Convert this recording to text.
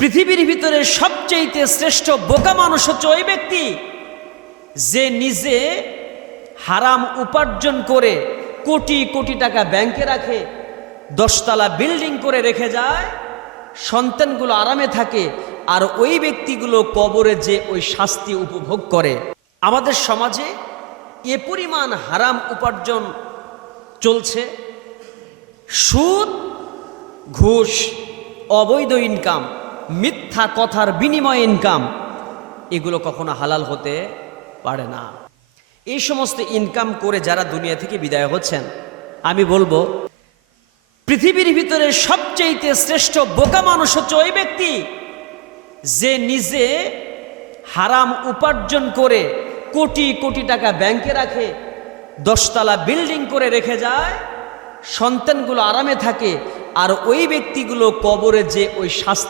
পৃথিবীর ভিতরে সবচেয়ে শ্রেষ্ঠ বোকা মানুষ হচ্ছে ওই ব্যক্তি যে নিজে হারাম উপার্জন করে কোটি কোটি টাকা ব্যাংকে রাখে, 10 তলা বিল্ডিং করে রেখে যায়, সন্তানগুলো আরামে থাকে, আর ওই ব্যক্তিগুলো কবরে যে ওই শাস্তি উপভোগ করে। আমাদের সমাজে এ পরিমাণ হারাম উপার্জন চলছে, সুদ, ঘুষ, অবৈধ ইনকাম, মিথ্যা কথার বিনিময়ে ইনকাম, এগুলো কখনো হালাল হতে পারে না। এই সমস্ত ইনকাম করে যারা দুনিয়া থেকে বিদায় হচ্ছেন, আমি বলবো পৃথিবীর ভিতরে সবচেয়ে শ্রেষ্ঠ বোকা মানুষ হচ্ছে ওই ব্যক্তি যে নিজে হারাম উপার্জন করে কোটি কোটি টাকা ব্যাংকে রাখে, 10 তলা বিল্ডিং করে রেখে যায়, সন্তানগুলো আরামে থাকে, আর ওই ব্যক্তিগুলো কবরে যে ওই শাস্তি